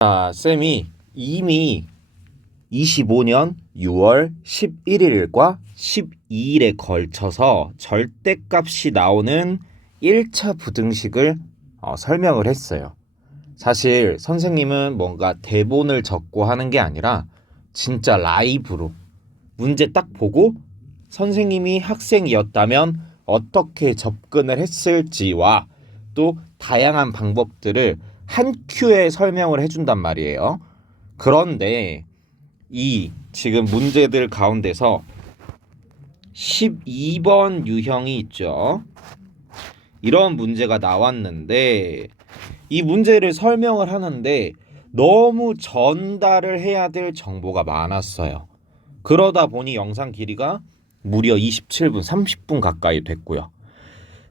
쌤이 이미 25년 6월 11일과 12일에 걸쳐서 절대값이 나오는 1차 부등식을 설명을 했어요. 사실 선생님은 뭔가 대본을 적고 하는 게 아니라 진짜 라이브로 문제 딱 보고 선생님이 학생이었다면 어떻게 접근을 했을지와 또 다양한 방법들을 한 큐에 설명을 해준단 말이에요. 그런데 이 지금 문제들 가운데서 12번 유형이 있죠. 이런 문제가 나왔는데 이 문제를 설명을 하는데 너무 전달을 해야 될 정보가 많았어요. 그러다 보니 영상 길이가 무려 27분, 30분 가까이 됐고요.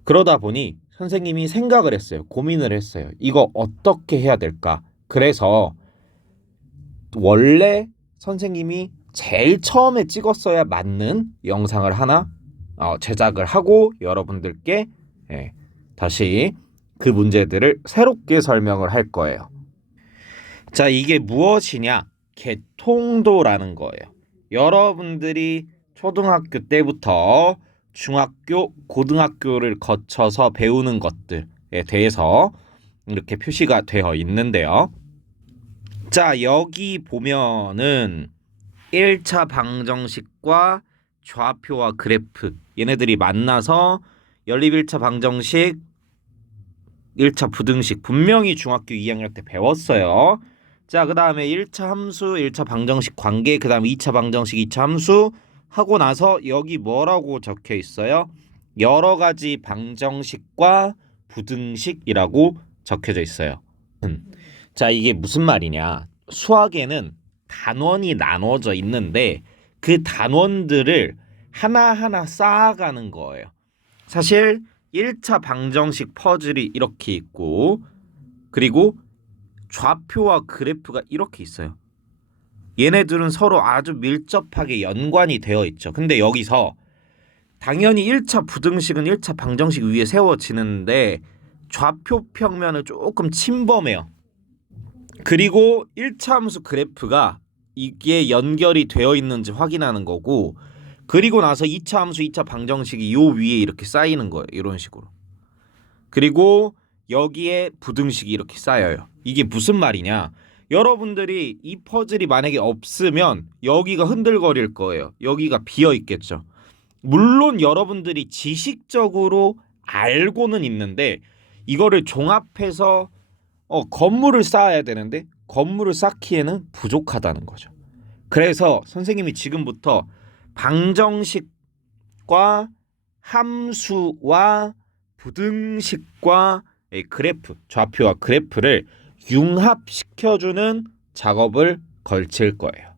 그러다 보니 선생님이 생각을 했어요. 고민을 했어요. 이거 어떻게 해야 될까? 그래서 원래 선생님이 제일 처음에 찍었어야 맞는 영상을 하나 제작을 하고 여러분들께 다시 그 문제들을 새롭게 설명을 할 거예요. 자, 이게 무엇이냐? 개통도라는 거예요. 여러분들이 초등학교 때부터 중학교, 고등학교를 거쳐서 배우는 것들에 대해서 이렇게 표시가 되어 있는데요. 자, 여기 보면은 1차 방정식과 좌표와 그래프 얘네들이 만나서 연립 1차 방정식, 1차 부등식 분명히 중학교 2학년 때 배웠어요. 자, 그 다음에 1차 함수, 1차 방정식 관계, 그 다음에 2차 방정식, 2차 함수 하고 나서 여기 뭐라고 적혀 있어요? 여러 가지 방정식과 부등식이라고 적혀져 있어요. 자, 이게 무슨 말이냐? 수학에는 단원이 나눠져 있는데 그 단원들을 하나하나 쌓아가는 거예요. 사실 1차 방정식 퍼즐이 이렇게 있고 그리고 좌표와 그래프가 이렇게 있어요. 얘네들은 서로 아주 밀접하게 연관이 되어 있죠. 근데 여기서 당연히 1차 부등식은 1차 방정식 위에 세워지는데 좌표 평면은 조금 침범해요. 그리고 1차 함수 그래프가 이게 연결이 되어 있는지 확인하는 거고 그리고 나서 2차 함수 2차 방정식이 요 위에 이렇게 쌓이는 거예요. 이런 식으로. 그리고 여기에 부등식이 이렇게 쌓여요. 이게 무슨 말이냐? 여러분들이 이 퍼즐이 만약에 없으면 여기가 흔들거릴 거예요. 여기가 비어 있겠죠. 물론 여러분들이 지식적으로 알고는 있는데 이거를 종합해서 건물을 쌓아야 되는데 건물을 쌓기에는 부족하다는 거죠. 그래서 선생님이 지금부터 방정식과 함수와 부등식과 그래프, 좌표와 그래프를 융합시켜주는 작업을 걸칠 거예요.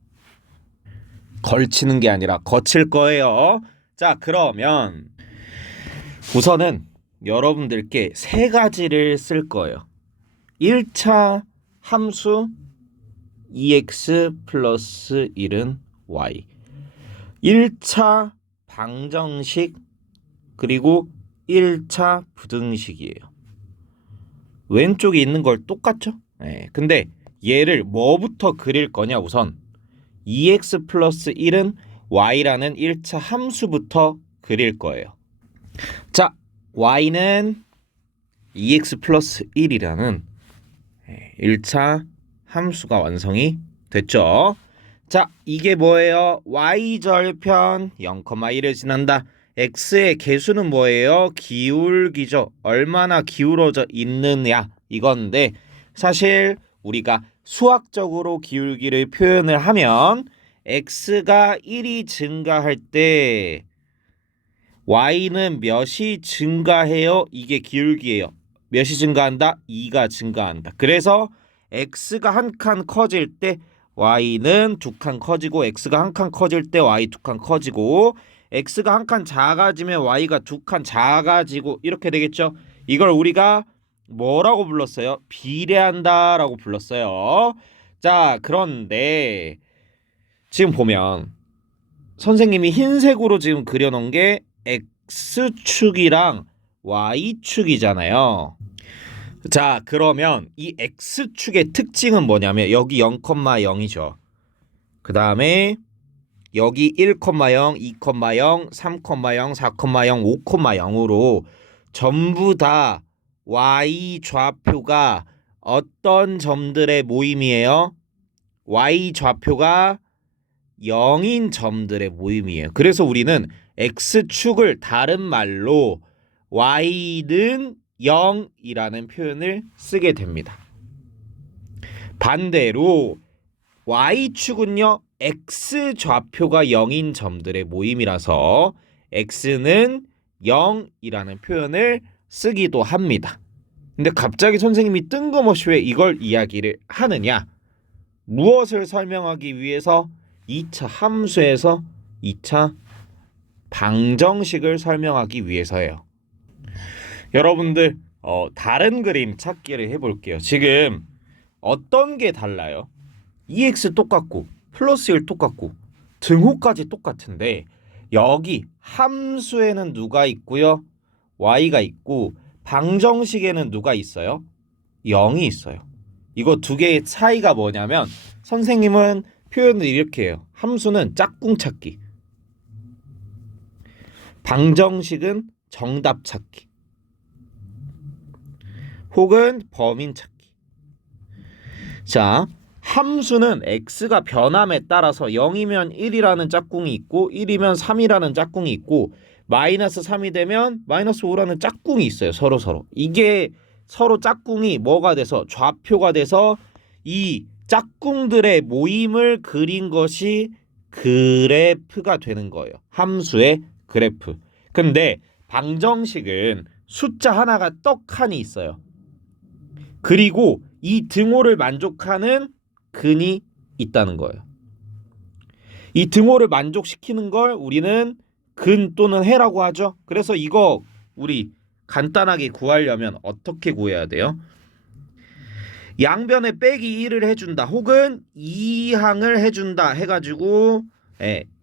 걸치는 게 아니라 거칠 거예요. 자, 그러면 우선은 여러분들께 세 가지를 쓸 거예요. 1차 함수 2x 플러스 1은 y 1차 방정식 그리고 1차 부등식이에요. 왼쪽에 있는 걸 똑같죠? 근데 얘를 뭐부터 그릴 거냐 우선 2x 플러스 1은 y라는 1차 함수부터 그릴 거예요. 자, y는 2x 플러스 1이라는 1차 함수가 완성이 됐죠. 자, 이게 뭐예요? y절편 0,1을 지난다. x의 개수는 뭐예요? 기울기죠. 얼마나 기울어져 있느냐 이건데 사실 우리가 수학적으로 기울기를 표현을 하면 x가 1이 증가할 때 y는 몇이 증가해요? 이게 기울기예요. 몇이 증가한다? 2가 증가한다. 그래서 x가 한 칸 커질 때 y는 두 칸 커지고 x가 한 칸 커질 때 y 두 칸 커지고 x가 한 칸 작아지면 y가 두 칸 작아지고 이렇게 되겠죠. 이걸 우리가 뭐라고 불렀어요? 비례한다라고 불렀어요. 자, 그런데 지금 보면 선생님이 흰색으로 지금 그려놓은 게 x축이랑 y축이잖아요. 자, 그러면 이 x축의 특징은 뭐냐면 여기 0,0이죠. 그 다음에 여기 1,0, 2,0, 3,0, 4,0, 5,0으로 전부 다 y 좌표가 어떤 점들의 모임이에요? y 좌표가 0인 점들의 모임이에요. 그래서 우리는 x축을 다른 말로 y는 0이라는 표현을 쓰게 됩니다. 반대로 y축은요, x 좌표가 0인 점들의 모임이라서 x는 0이라는 표현을 쓰기도 합니다. 근데 갑자기 선생님이 뜬금없이 왜 이걸 이야기를 하느냐? 무엇을 설명하기 위해서? 2차 함수에서 2차 방정식을 설명하기 위해서예요. 여러분들 다른 그림 찾기를 해볼게요. 지금 어떤 게 달라요? 2x 똑같고 플러스 1 똑같고 등호까지 똑같은데 여기 함수에는 누가 있고요? y가 있고 방정식에는 누가 있어요? 0이 있어요. 이거 두 개의 차이가 뭐냐면 선생님은 표현을 이렇게 해요. 함수는 짝꿍 찾기, 방정식은 정답 찾기, 혹은 범인 찾기. 자, 함수는 x가 변함에 따라서 0이면 1이라는 짝꿍이 있고 1이면 3이라는 짝꿍이 있고 마이너스 3이 되면 마이너스 5라는 짝꿍이 있어요. 서로. 이게 서로 짝꿍이 뭐가 돼서 좌표가 돼서 이 짝꿍들의 모임을 그린 것이 그래프가 되는 거예요. 함수의 그래프. 근데 방정식은 숫자 하나가 떡하니 있어요. 그리고 이 등호를 만족하는 근이 있다는 거예요. 이 등호를 만족시키는 걸 우리는 근 또는 해라고 하죠. 그래서 이거 우리 간단하게 구하려면 어떻게 구해야 돼요? 양변에 빼기 1을 해준다 혹은 2항을 해준다 해가지고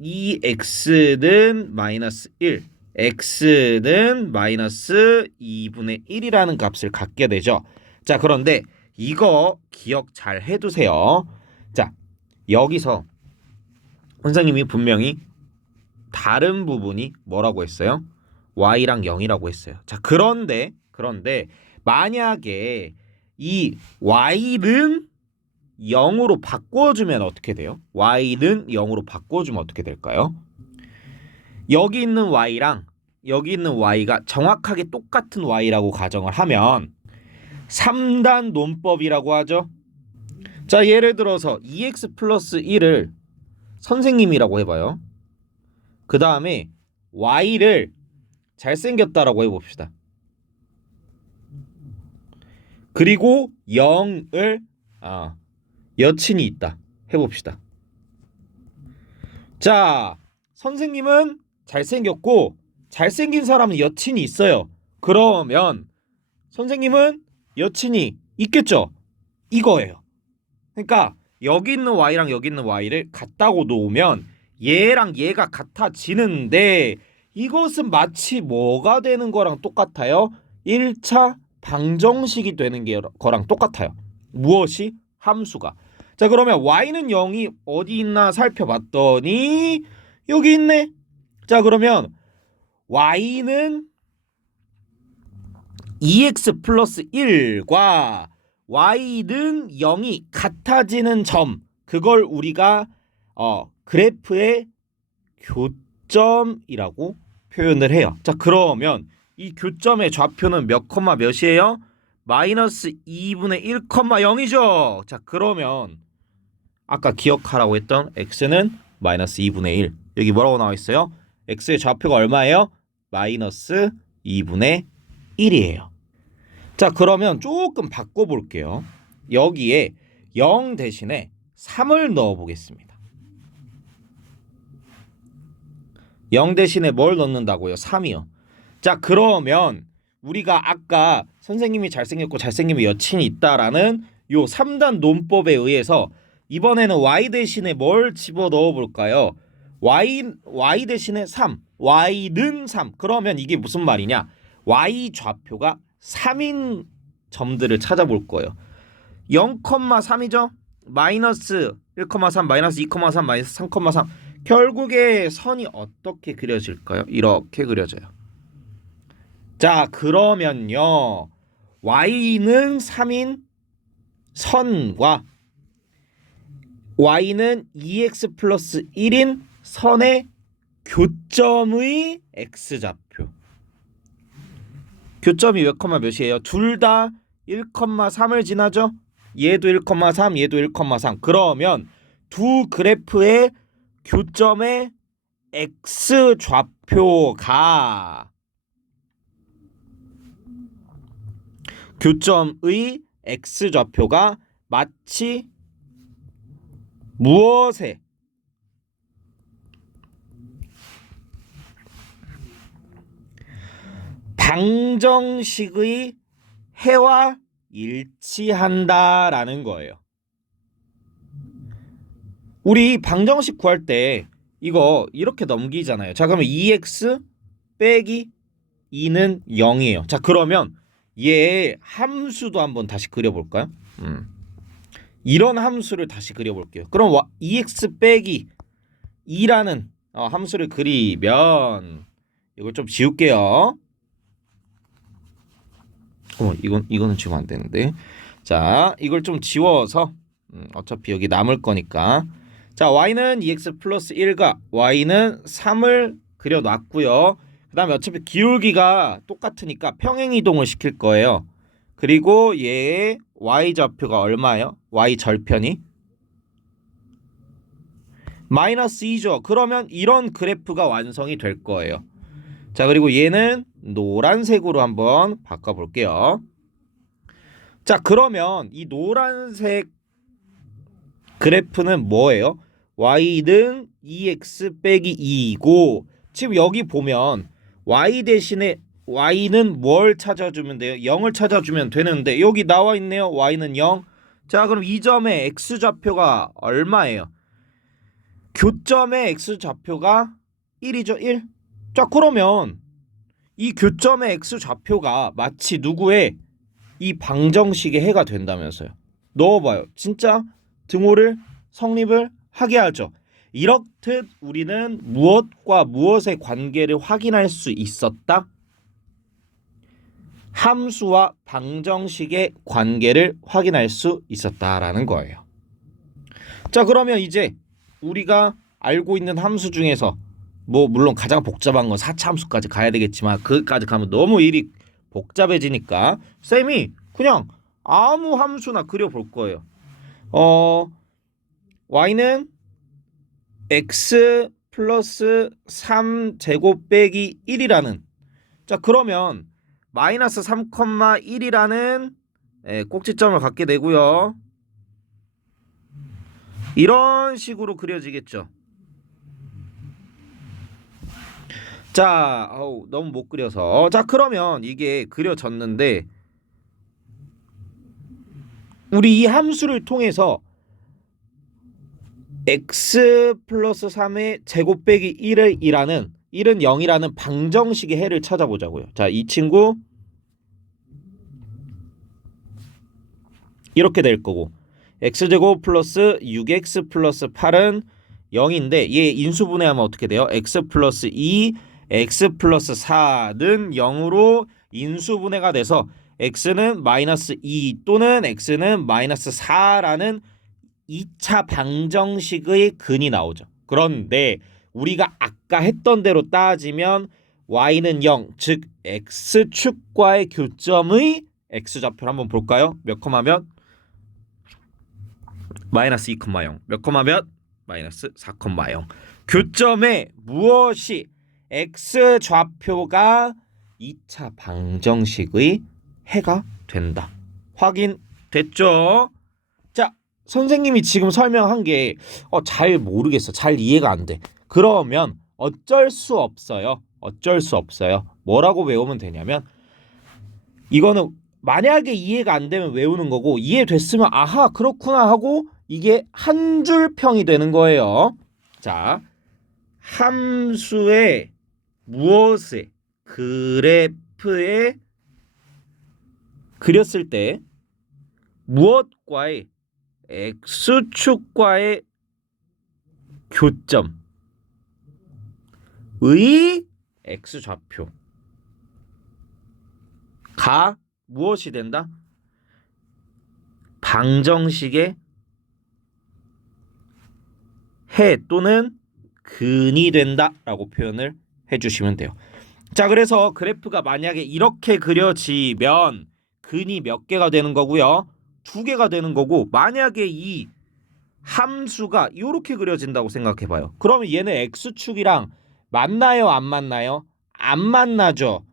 2x는 마이너스 1, x는 마이너스 2분의 1이라는 값을 갖게 되죠. 자, 그런데 이거 기억 잘 해두세요. 자, 여기서 선생님이 분명히 다른 부분이 뭐라고 했어요? y랑 0이라고 했어요. 자, 그런데 만약에 이 y는 0으로 바꿔주면 어떻게 돼요? y는 0으로 바꿔주면 어떻게 될까요? 여기 있는 y랑 여기 있는 y가 정확하게 똑같은 y라고 가정을 하면 3단 논법이라고 하죠. 자, 예를 들어서 2x 플러스 1을 선생님이라고 해봐요. 그 다음에 y를 잘생겼다라고 해봅시다. 그리고 0을 여친이 있다 해봅시다. 자, 선생님은 잘생겼고 잘생긴 사람은 여친이 있어요. 그러면 선생님은 여친이 있겠죠? 이거예요. 그러니까 여기 있는 y랑 여기 있는 y를 같다고 놓으면 얘랑 얘가 같아지는데 이것은 마치 뭐가 되는 거랑 똑같아요? 1차 방정식이 되는 거랑 똑같아요. 무엇이? 함수가. 자, 그러면 y는 0이 어디 있나 살펴봤더니 여기 있네. 자, 그러면 y는 2x 플러스 1과 y는 0이 같아지는 점, 그걸 우리가 그래프의 교점이라고 표현을 해요. 자, 그러면 이 교점의 좌표는 몇 컴마 몇이에요? 마이너스 2분의 1,0이죠. 자, 그러면 아까 기억하라고 했던 x는 마이너스 2분의 1. 여기 뭐라고 나와 있어요? x의 좌표가 얼마예요? 마이너스 2분의 1이에요. 자, 그러면 조금 바꿔볼게요. 여기에 0 대신에 3을 넣어보겠습니다. 0 대신에 뭘 넣는다고요? 3이요. 자, 그러면 우리가 아까 선생님이 잘생겼고 잘생기면 여친이 있다라는 요 3단 논법에 의해서 이번에는 y 대신에 뭘 집어 넣어볼까요? y 대신에 3, y는 3. 그러면 이게 무슨 말이냐? y 좌표가 3인 점들을 찾아볼 거예요. 0,3이죠. 마이너스 1,3, 마이너스 2,3, 마이너스 3,3. 결국에 선이 어떻게 그려질까요? 이렇게 그려져요. 자, 그러면요. y는 3인 선과 y는 2x 플러스 1인 선의 교점의 x좌표. 교점이 몇 컴마 몇이에요? 둘 다 1,3을 지나죠? 얘도 1,3, 얘도 1,3. 그러면 두 그래프의 교점의 x좌표가 교점의 x좌표가 마치 무엇에 방정식의 해와 일치한다라는 거예요. 우리 방정식 구할 때 이거 이렇게 넘기잖아요. 자, 그러면 2x 빼기 2는 0이에요. 자, 그러면 얘 함수도 한번 다시 그려볼까요? 이런 함수를 다시 그려볼게요. 그럼 2x 빼기 2라는 함수를 그리면 이걸 좀 지울게요. 이거는 지우면 안 되는데. 자, 이걸 좀 지워서 어차피 여기 남을 거니까. 자, y는 2x 플러스 1과 y는 3을 그려놨고요. 그 다음에 어차피 기울기가 똑같으니까 평행이동을 시킬 거예요. 그리고 얘의 y좌표가 얼마예요? y절편이? 마이너스 2죠. 그러면 이런 그래프가 완성이 될 거예요. 자, 그리고 얘는 노란색으로 한번 바꿔볼게요. 자, 그러면 이 노란색 그래프는 뭐예요? y는 2x 빼기 2이고, 지금 여기 보면 y 대신에 y는 뭘 찾아주면 돼요? 0을 찾아주면 되는데 여기 나와 있네요. y는 0. 자, 그럼 이 점의 x좌표가 얼마예요? 교점의 x좌표가 1이죠. 1. 자, 그러면 이 교점의 x좌표가 마치 누구의 이 방정식의 해가 된다면서요. 넣어봐요. 진짜 등호를 성립을 하게 하죠. 이렇듯 우리는 무엇과 무엇의 관계를 확인할 수 있었다? 함수와 방정식의 관계를 확인할 수 있었다라는 거예요. 자, 그러면 이제 우리가 알고 있는 함수 중에서 뭐 물론 가장 복잡한 건 4차 함수까지 가야 되겠지만 그까지 가면 너무 일이 복잡해지니까 쌤이 그냥 아무 함수나 그려볼 거예요. y는 x 플러스 3제곱 빼기 1이라는, 자, 그러면 마이너스 3,1이라는 꼭지점을 갖게 되고요. 이런 식으로 그려지겠죠. 자, 너무 못 그려서. 자, 그러면 이게 그려졌는데 우리 이 함수를 통해서 x 플러스 3의 제곱 빼기 1을 1은 0이라는 방정식의 해를 찾아보자고요. 자, 이 친구 이렇게 될 거고, x제곱 플러스 6x 플러스 8은 0인데 얘 인수분해하면 어떻게 돼요? x 플러스 2, x 플러스 4는 0으로 인수분해가 돼서 x는 마이너스 2 또는 x는 마이너스 4라는 2차 방정식의 근이 나오죠. 그런데 우리가 아까 했던 대로 따지면 y는 0, 즉 x축과의 교점의 x좌표를 한번 볼까요? 몇 컴마면? 마이너스 2,0. 몇 컴마면? 마이너스 4,0. 교점에 무엇이 x좌표가 2차 방정식의 해가 된다. 확인됐죠? 자, 선생님이 지금 설명한 게 잘 모르겠어. 잘 이해가 안 돼. 그러면 어쩔 수 없어요. 어쩔 수 없어요. 뭐라고 외우면 되냐면 이거는 만약에 이해가 안 되면 외우는 거고 이해됐으면 아하 그렇구나 하고 이게 한 줄 평이 되는 거예요. 자, 함수의 무엇의 그래프의 그렸을 때 무엇과의 x축과의 교점의 x좌표가 무엇이 된다? 방정식의 해 또는 근이 된다라고 표현을 해주시면 돼요. 자, 그래서 그래프가 만약에 이렇게 그려지면 근이 몇 개가 되는 거고요? 2개가 되는 거고, 만약에 이 함수가 이렇게 그려진다고 생각해봐요. 그러면 얘는 x축이랑 만나요, 안 만나요? 안 만나죠.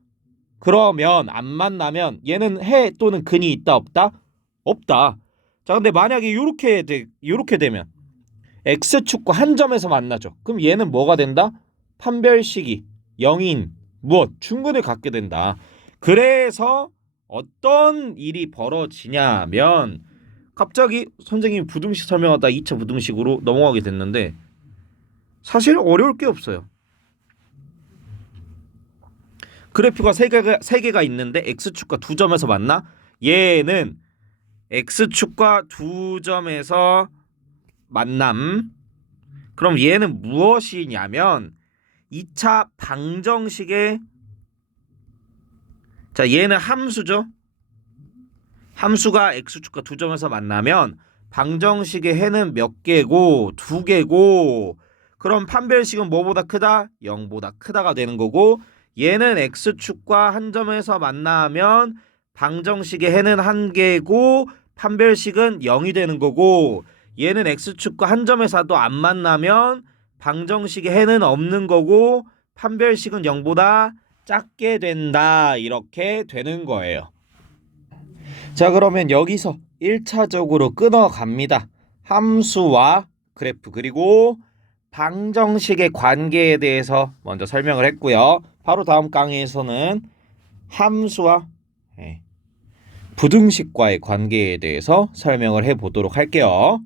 그러면 안 만나면 얘는 해 또는 근이 있다, 없다? 없다. 자, 근데 만약에 이렇게 되면 x축과 한 점에서 만나죠. 그럼 얘는 뭐가 된다? 판별식이 0인 무엇? 중근을 갖게 된다. 그래서 어떤 일이 벌어지냐면 갑자기 선생님이 부등식 설명하다 2차 부등식으로 넘어가게 됐는데 사실 어려울 게 없어요. 그래프가 세 개가 있는데 x축과 두 점에서 만나? 얘는 x축과 두 점에서 만남. 그럼 얘는 무엇이냐면 2차 방정식의, 자, 얘는 함수죠. 함수가 x축과 두 점에서 만나면 방정식의 해는 몇 개고? 2개고. 그럼 판별식은 뭐보다 크다? 0보다 크다가 되는 거고, 얘는 x축과 한 점에서 만나면 방정식의 해는 1개고 판별식은 0이 되는 거고, 얘는 x축과 한 점에서도 안 만나면 방정식의 해는 없는 거고 판별식은 0보다 작게 된다. 이렇게 되는 거예요. 자, 그러면 여기서 1차적으로 끊어갑니다. 함수와 그래프 그리고 방정식의 관계에 대해서 먼저 설명을 했고요. 바로 다음 강의에서는 함수와 부등식과의 관계에 대해서 설명을 해보도록 할게요.